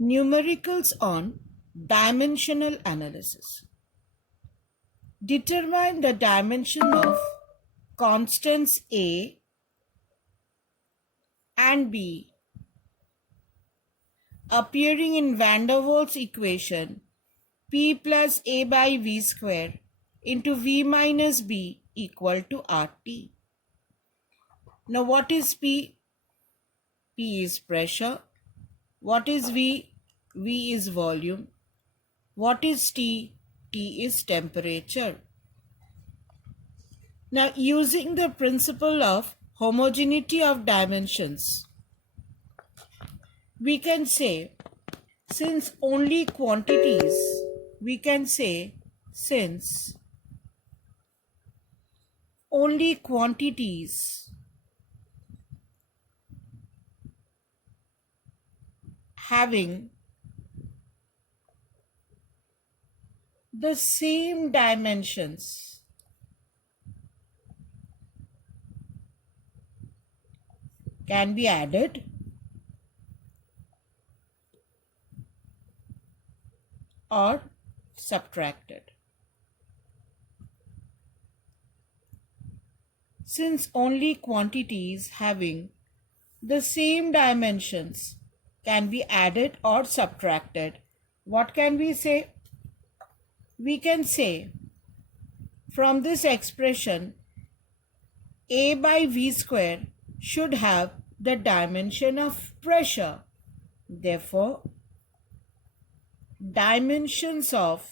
Numericals on dimensional analysis. Determine the dimension of constants A and B appearing in van der Waals equation P plus A by V square into V minus B equal to RT. Now what is P? P is pressure. What is V? V is volume. What is T? T is temperature. Now, using the principle of homogeneity of dimensions, we can say since only quantities having the same dimensions can be added or subtracted. Since only quantities having the same dimensions can be added or subtracted, what can we say? We can say from this expression A by V square should have the dimension of pressure. Therefore, dimensions of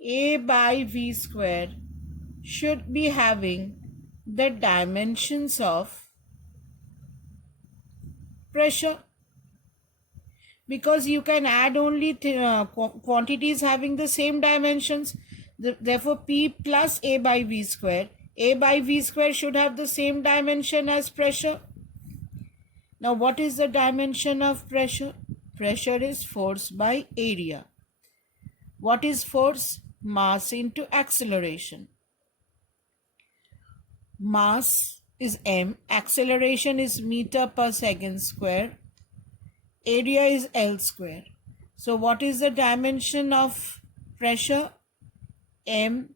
A by V square should be having the dimensions of pressure, because you can add only quantities having the same dimensions. Therefore, P plus A by V square should have the same dimension as pressure. Now, what is the dimension of pressure? Pressure is force by area. What is force? Mass into acceleration. Mass is m, acceleration is meter per second square, area is L square. So what is the dimension of pressure? M,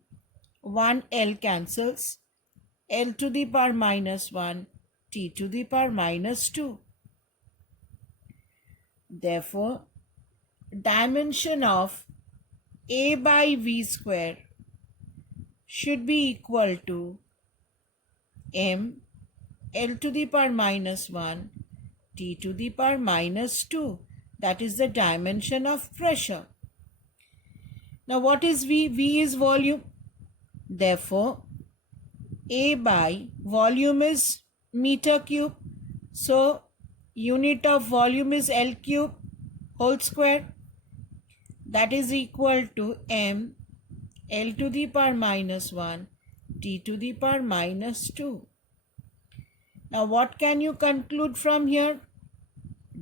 1 L cancels, L to the power minus 1, T to the power minus 2. Therefore, dimension of A by V square should be equal to M, L to the power minus 1, T to the power minus 2. That is the dimension of pressure. Now what is V? V is volume. Therefore, A by volume is meter cube. So unit of volume is L cube whole square. That is equal to M, L to the power minus 1, T to the power minus 2. Now what can you conclude from here?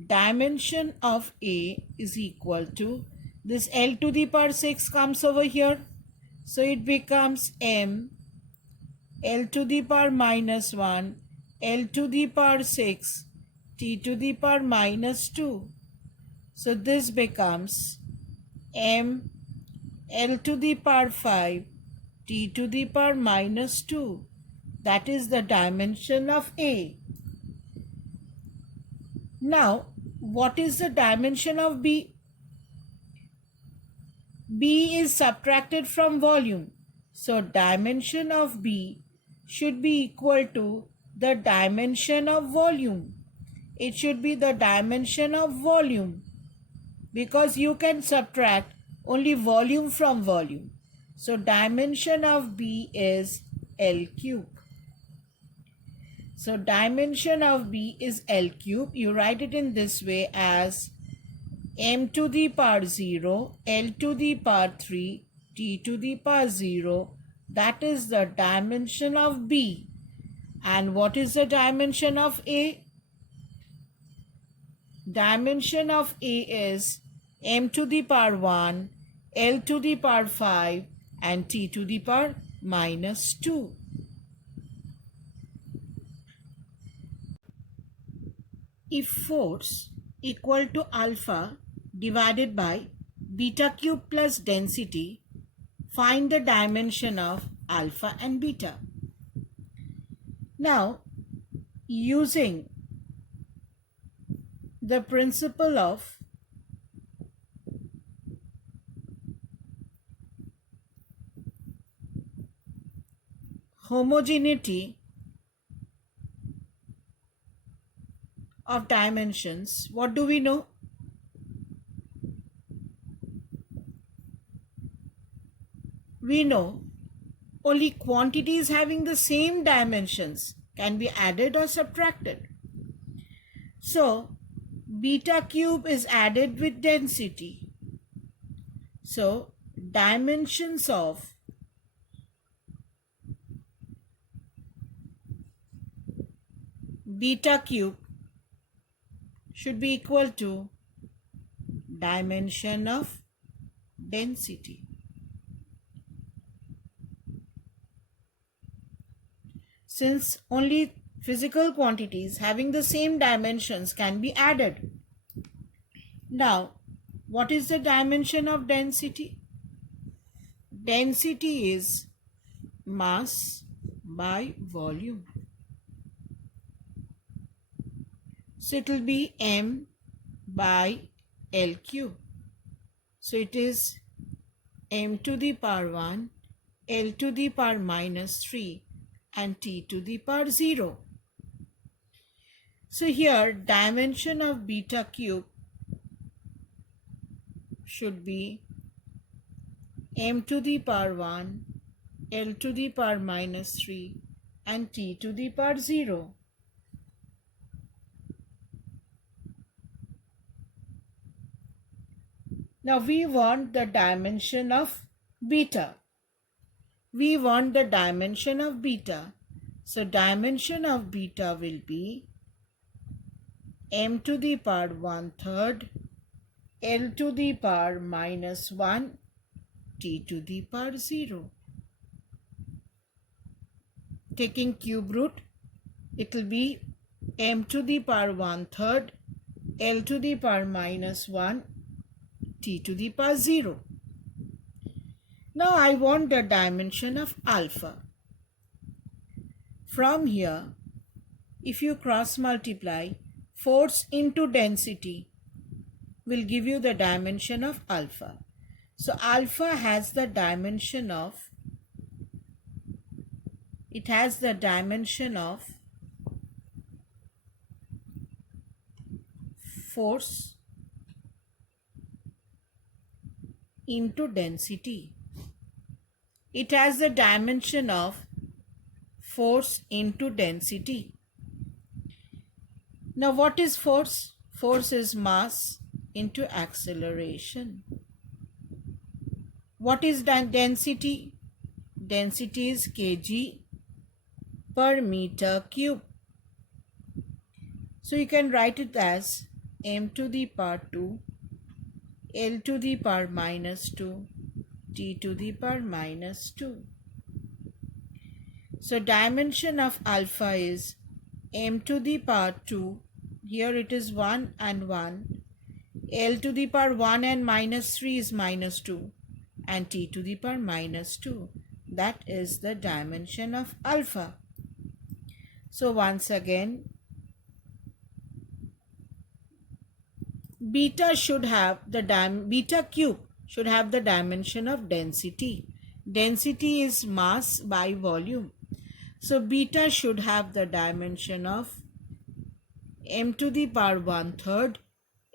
Dimension of A is equal to, this L to the power 6 comes over here. So it becomes M, L to the power minus 1, L to the power 6, T to the power minus 2. So this becomes M, L to the power 5, T to the power minus 2. That is the dimension of A. Now, what is the dimension of B? B is subtracted from volume. So, dimension of B should be equal to the dimension of volume. It should be the dimension of volume, because you can subtract only volume from volume. So, dimension of B is L cube. So, dimension of B is L cube. You write it in this way as M to the power 0, L to the power 3, T to the power 0. That is the dimension of B. And what is the dimension of A? Dimension of A is M to the power 1, L to the power 5, and T to the power minus 2. if force equal to alpha divided by beta cube plus density, find the dimension of alpha and beta. Now, using the principle of homogeneity of dimensions, what do we know? We know only quantities having the same dimensions can be added or subtracted. So, beta cube is added with density. So, dimensions of beta cube should be equal to dimension of density. Since only physical quantities having the same dimensions can be added. Now, what is the dimension of density? Density is mass by volume. So it will be m by L cube. So it is m to the power 1, L to the power minus 3 and T to the power 0. So here dimension of beta cube should be m to the power 1, L to the power minus 3 and T to the power 0. Now we want the dimension of beta. We want the dimension of beta. So dimension of beta will be m to the power 1/3, L to the power minus 1, T to the power 0. Taking cube root, it will be m to the power 1/3, L to the power minus 1, T to the power 0. Now I want the dimension of alpha. From here, if you cross multiply, force into density will give you the dimension of alpha. So alpha has the dimension of, it has the dimension of force into density. It has the dimension of force into density. Now what is force? Force is mass into acceleration. What is density? Density is kg per meter cube. So you can write it as m to the power 2, L to the power minus 2, T to the power minus 2. So dimension of alpha is m to the power 2, here it is 1 and 1, L to the power 1 and minus 3 is minus 2, and T to the power minus 2. That is the dimension of alpha. So once again, beta cube should have the dimension of density. Density is mass by volume. So beta should have the dimension of m to the power 1/3,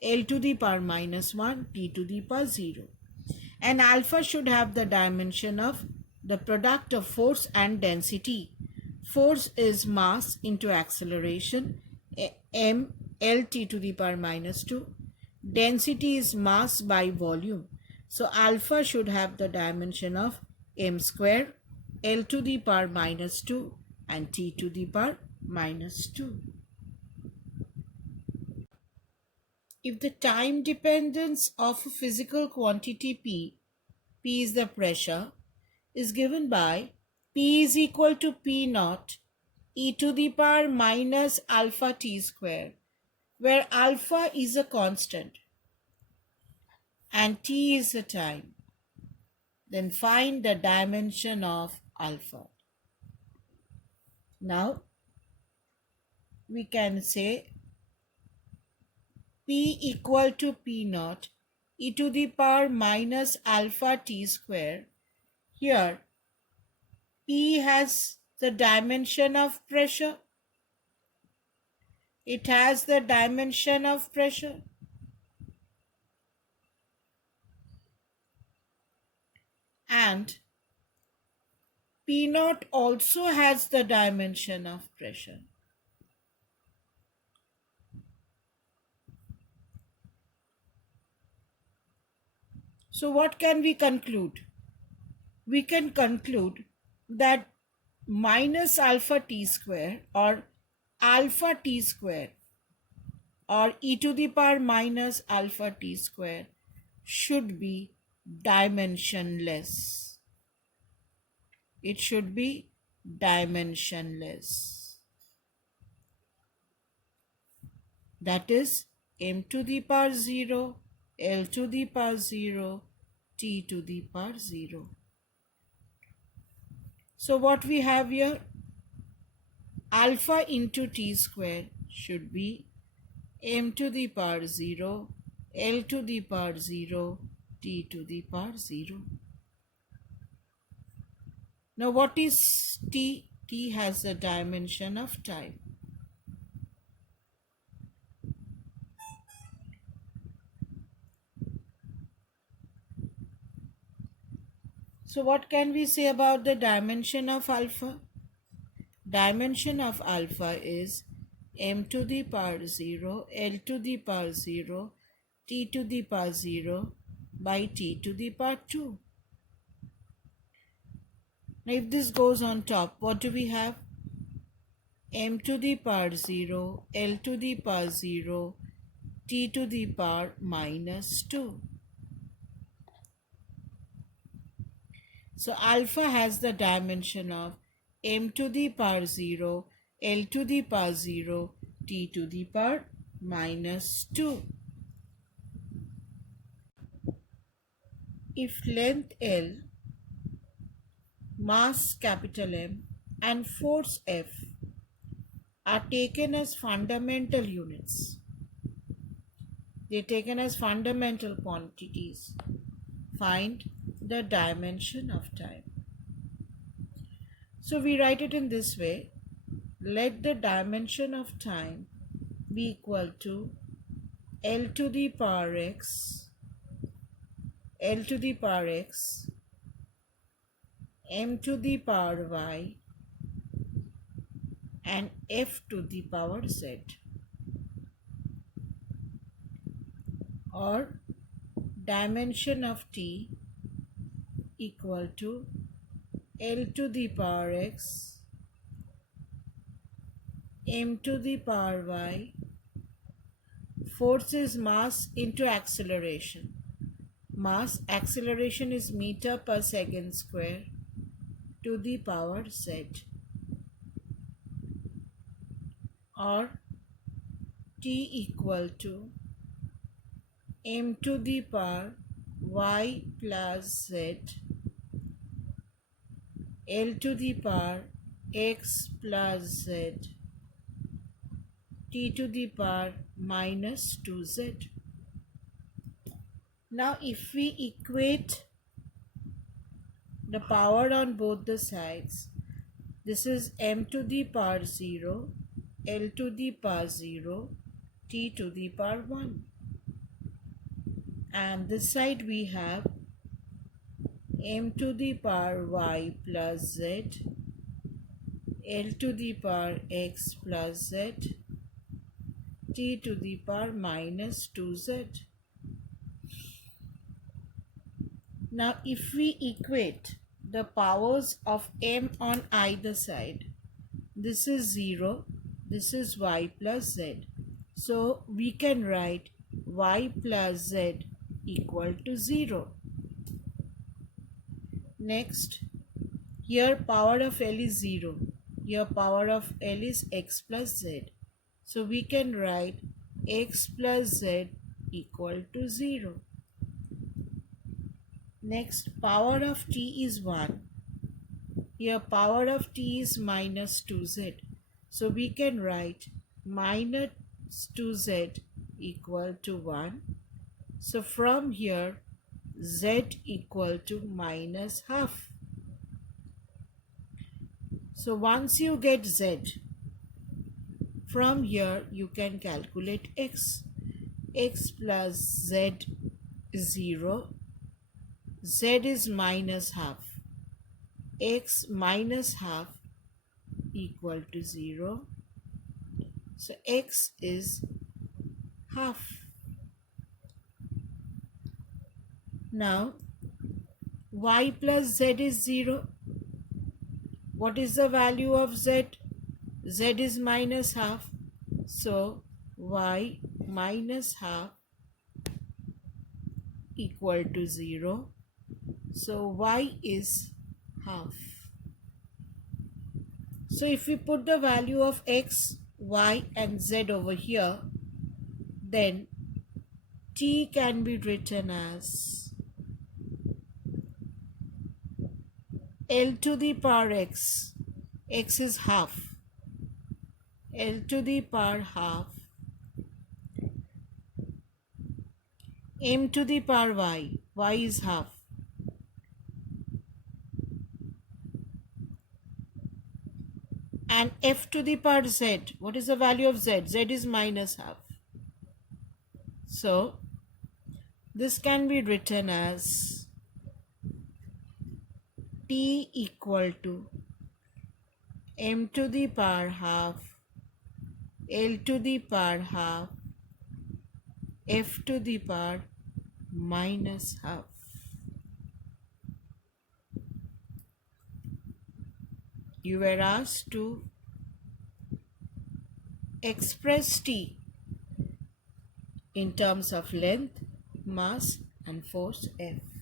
L to the power minus 1, T to the power 0. And alpha should have the dimension of the product of force and density. Force is mass into acceleration, m Lt to the power minus 2. Density is mass by volume. So alpha should have the dimension of m square, L to the power minus 2 and T to the power minus 2. If the time dependence of a physical quantity P is the pressure, is given by P is equal to P naught e to the power minus alpha t square. where alpha is a constant and t is the time, then find the dimension of alpha. Now we can say P equal to P naught e to the power minus alpha t square. Here P has the dimension of pressure. It has the dimension of pressure. And P naught also has the dimension of pressure. So what can we conclude? We can conclude that minus alpha t square or alpha t square or e to the power minus alpha t square should be dimensionless. It should be dimensionless. That is m to the power 0, L to the power 0, t to the power 0. So what we have here, alpha into t square should be m to the power 0, L to the power 0, t to the power 0. Now what is t? T has a dimension of time. So what can we say about the dimension of alpha? Dimension of alpha is m to the power 0, L to the power 0, t to the power 0 by t to the power 2. Now if this goes on top, what do we have? M to the power 0, L to the power 0, t to the power minus 2. So alpha has the dimension of m to the power 0, L to the power 0, t to the power minus 2. If length L, mass capital M and force F are taken as fundamental units, they're taken as fundamental quantities, find the dimension of time. So we write it in this way. Let the dimension of time be equal to L to the power x, L to the power x, m to the power y, and f to the power z, or dimension of t equal to L to the power x, m to the power y. Force is mass into acceleration. Mass acceleration is meter per second square to the power z, or t equal to m to the power y plus z, L to the power x plus z, t to the power minus 2z. Now if we equate the power on both the sides, this is m to the power 0, L to the power 0, t to the power 1. And this side we have m to the power y plus z, L to the power x plus z, t to the power minus 2z. Now if we equate the powers of m on either side, this is 0, this is y plus z. So we can write y plus z equal to 0. Next, here power of L is 0. Here power of L is x plus z. So we can write x plus z equal to 0. Next, power of t is 1. Here power of t is minus 2z. So we can write minus 2z equal to 1. So from here z equal to minus half. So once you get z, from here you can calculate x. X plus z is 0. Z is minus half. X minus half equal to 0. So x is half. Now y plus z is 0. What is the value of z? Z is minus half. So y minus half equal to 0. So y is half. So if we put the value of x, y and z over here, then t can be written as L to the power x. X is half. L to the power half. M to the power y. Y is half. And f to the power z. What is the value of z? Z is minus half. So this can be written as t equal to m to the power half, L to the power half, f to the power minus half. You were asked to express t in terms of length, mass and force F.